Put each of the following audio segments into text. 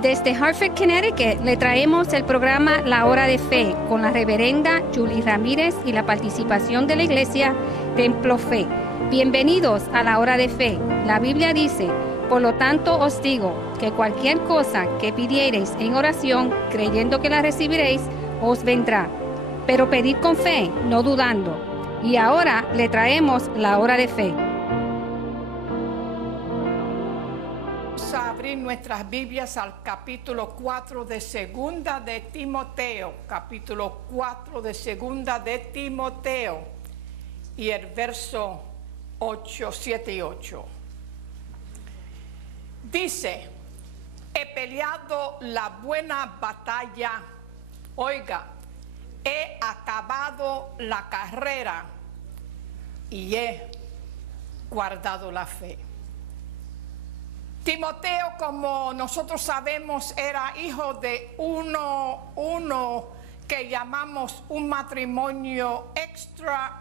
Desde Hartford, Connecticut, le traemos el programa La Hora de Fe con la reverenda Julie Ramírez y la participación de la iglesia Templo Fe. Bienvenidos a La Hora de Fe. La Biblia dice, por lo tanto os digo que cualquier cosa que pidiereis en oración, creyendo que la recibiréis, os vendrá. Pero pedid con fe, no dudando. Y ahora le traemos La Hora de Fe. A abrir nuestras Biblias al capítulo 4 de Segunda de Timoteo, capítulo 4 de Segunda de Timoteo y el verso 8, 7 y 8. Dice, he peleado la buena batalla, oiga, he acabado la carrera y he guardado la fe. Timoteo, como nosotros sabemos, era hijo de uno que llamamos un matrimonio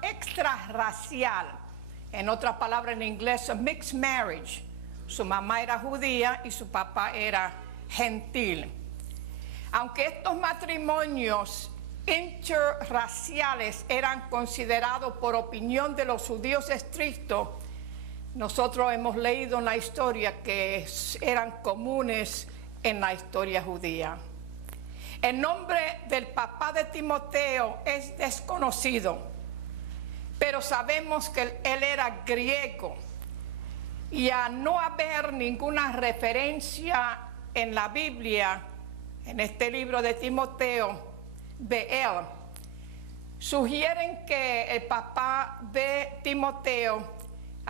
extrarracial. En otras palabras, en inglés, a mixed marriage. Su mamá era judía y su papá era gentil. Aunque estos matrimonios interraciales eran considerados por opinión de los judíos estrictos, nosotros hemos leído en la historia que eran comunes en la historia judía. El nombre del papá de Timoteo es desconocido, pero sabemos que él era griego. Y a no haber ninguna referencia en la Biblia, en este libro de Timoteo, de él, sugieren que el papá de Timoteo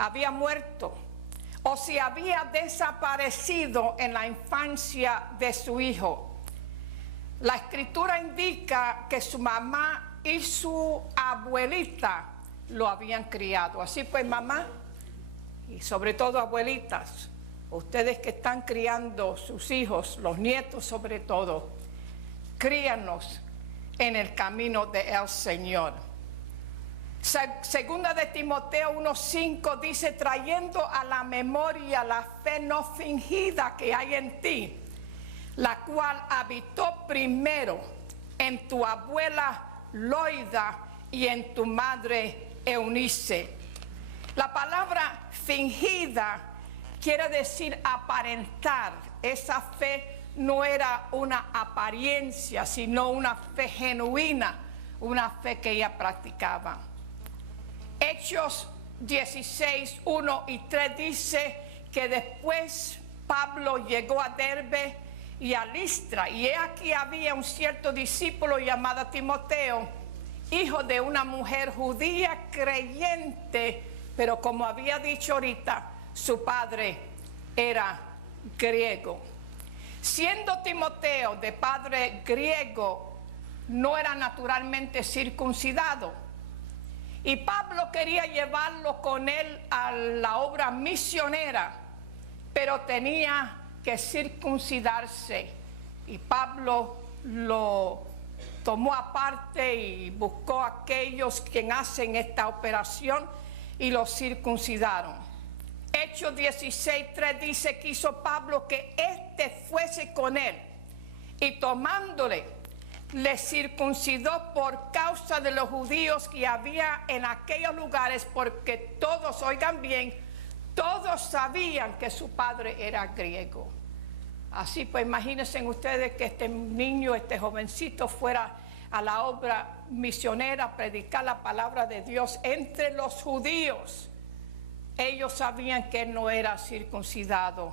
había muerto o si había desaparecido en la infancia de su hijo. La escritura indica que su mamá y su abuelita lo habían criado. Así pues, mamá y sobre todo abuelitas, ustedes que están criando sus hijos, los nietos sobre todo, críanos en el camino del Señor. Segunda de Timoteo 1:5 dice, trayendo a la memoria la fe no fingida que hay en ti, la cual habitó primero en tu abuela Loida y en tu madre Eunice. La palabra fingida quiere decir aparentar. Esa fe no era una apariencia, sino una fe genuina, una fe que ella practicaba. Hechos 16, 1 y 3 dice que después Pablo llegó a Derbe y a Listra, y aquí había un cierto discípulo llamado Timoteo, hijo de una mujer judía creyente, pero como había dicho ahorita, su padre era griego. Siendo Timoteo de padre griego, no era naturalmente circuncidado. Y Pablo quería llevarlo con él a la obra misionera, pero tenía que circuncidarse. Y Pablo lo tomó aparte y buscó a aquellos que hacen esta operación y lo circuncidaron. Hechos 16:3 dice que hizo Pablo que éste fuese con él y tomándole, le circuncidó por causa de los judíos que había en aquellos lugares, porque todos, oigan bien, todos sabían que su padre era griego. Así pues, imagínense ustedes que este niño, este jovencito fuera a la obra misionera a predicar la palabra de Dios entre los judíos. Ellos sabían que él no era circuncidado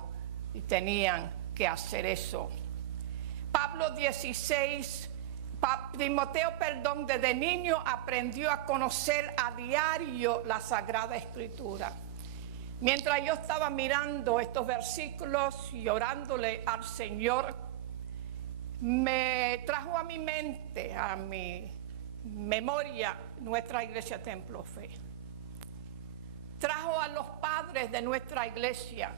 y tenían que hacer eso. Timoteo, desde niño aprendió a conocer a diario la Sagrada Escritura. Mientras yo estaba mirando estos versículos y orándole al Señor, me trajo a mi mente, a mi memoria, nuestra iglesia Templo Fe. Trajo a los padres de nuestra iglesia.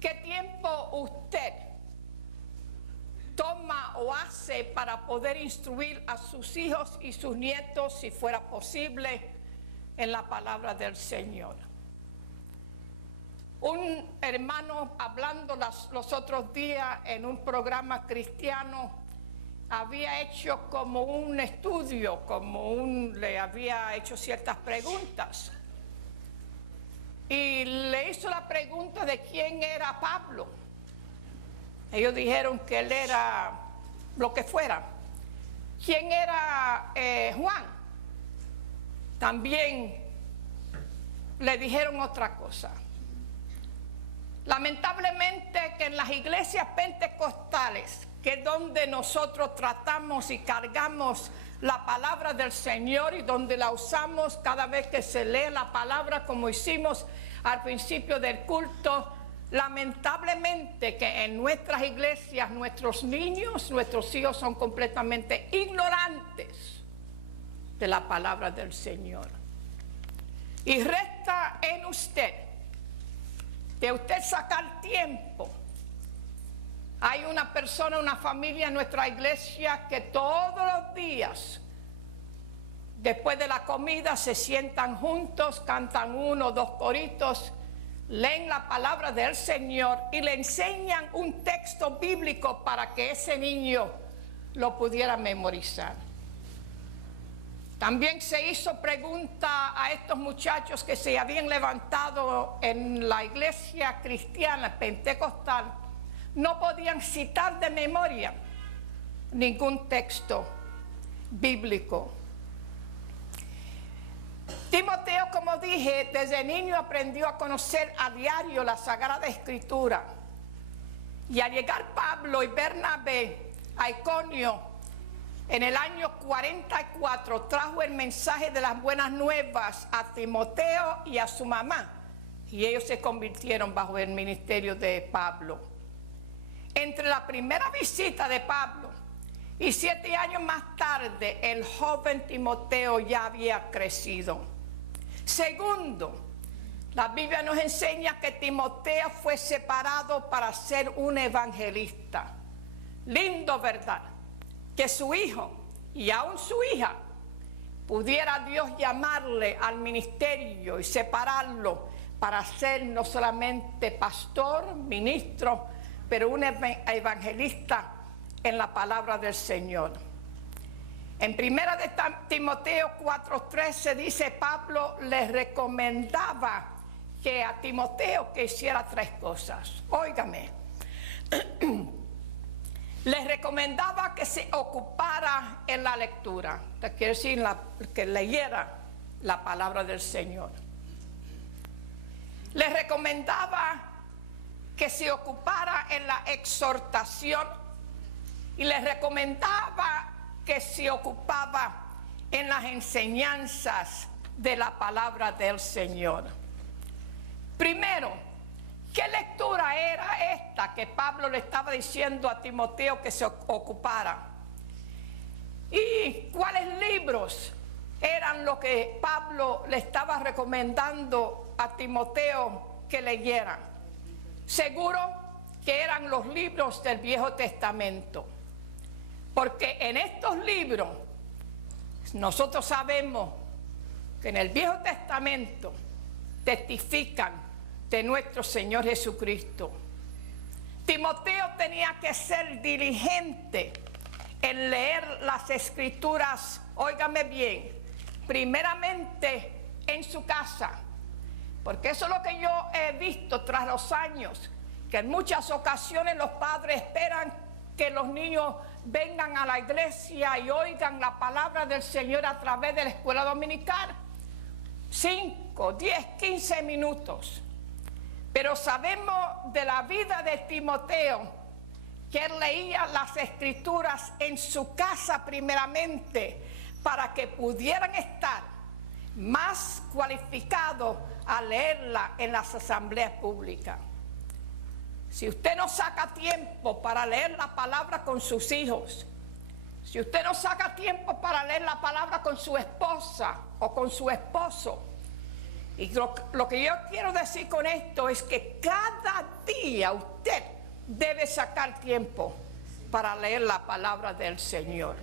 ¿Qué tiempo usted toma o hace para poder instruir a sus hijos y sus nietos, si fuera posible, en la palabra del Señor? Un hermano hablando los otros días en un programa cristiano había hecho como un estudio, le había hecho ciertas preguntas. Y le hizo la pregunta de quién era Pablo. Ellos dijeron que él era lo que fuera. ¿Quién era Juan? También le dijeron otra cosa. Lamentablemente que en las iglesias pentecostales, que es donde nosotros tratamos y cargamos la palabra del Señor y donde la usamos cada vez que se lee la palabra, como hicimos al principio del culto, lamentablemente que en nuestras iglesias nuestros niños, nuestros hijos son completamente ignorantes de la palabra del Señor. Y resta en usted, de usted sacar tiempo. Hay una persona, una familia en nuestra iglesia que todos los días, después de la comida, se sientan juntos, cantan 1 o 2 coritos, leen la palabra del Señor y le enseñan un texto bíblico para que ese niño lo pudiera memorizar. También se hizo pregunta a estos muchachos que se habían levantado en la iglesia cristiana pentecostal. No podían citar de memoria ningún texto bíblico. Timoteo, como dije, desde niño aprendió a conocer a diario la Sagrada Escritura. Y al llegar Pablo y Bernabé a Iconio, en el año 44 trajo el mensaje de las buenas nuevas a Timoteo y a su mamá. Y ellos se convirtieron bajo el ministerio de Pablo. Entre la primera visita de Pablo y 7 años más tarde, el joven Timoteo ya había crecido. Segundo, la Biblia nos enseña que Timoteo fue separado para ser un evangelista. Lindo, ¿verdad? Que su hijo y aún su hija pudiera Dios llamarle al ministerio y separarlo para ser no solamente pastor, ministro, pero un evangelista en la palabra del Señor. En 1 de Timoteo 4:13 dice, Pablo le recomendaba que a Timoteo que hiciera 3 cosas. Óigame. Les recomendaba que se ocupara en la lectura, quiere decir que leyera la palabra del Señor. Les recomendaba que se ocupara en la exhortación y les recomendaba que se ocupaba en las enseñanzas de la palabra del Señor. Primero, ¿qué lectura era esta que Pablo le estaba diciendo a Timoteo que se ocupara? ¿Y cuáles libros eran los que Pablo le estaba recomendando a Timoteo que leyera? Seguro que eran los libros del Viejo Testamento, porque en estos libros nosotros sabemos que en el Viejo Testamento testifican de nuestro Señor Jesucristo. Timoteo tenía que ser diligente en leer las Escrituras, óigame bien, primeramente en su casa, porque eso es lo que yo he visto tras los años, que en muchas ocasiones los padres esperan que los niños vengan a la iglesia y oigan la palabra del Señor a través de la escuela dominical, 5, 10, 15 minutos. Pero sabemos de la vida de Timoteo que él leía las Escrituras en su casa primeramente para que pudieran estar más cualificados a leerla en las asambleas públicas. Si usted no saca tiempo para leer la palabra con sus hijos, si usted no saca tiempo para leer la palabra con su esposa o con su esposo, y lo que yo quiero decir con esto es que cada día usted debe sacar tiempo para leer la palabra del Señor.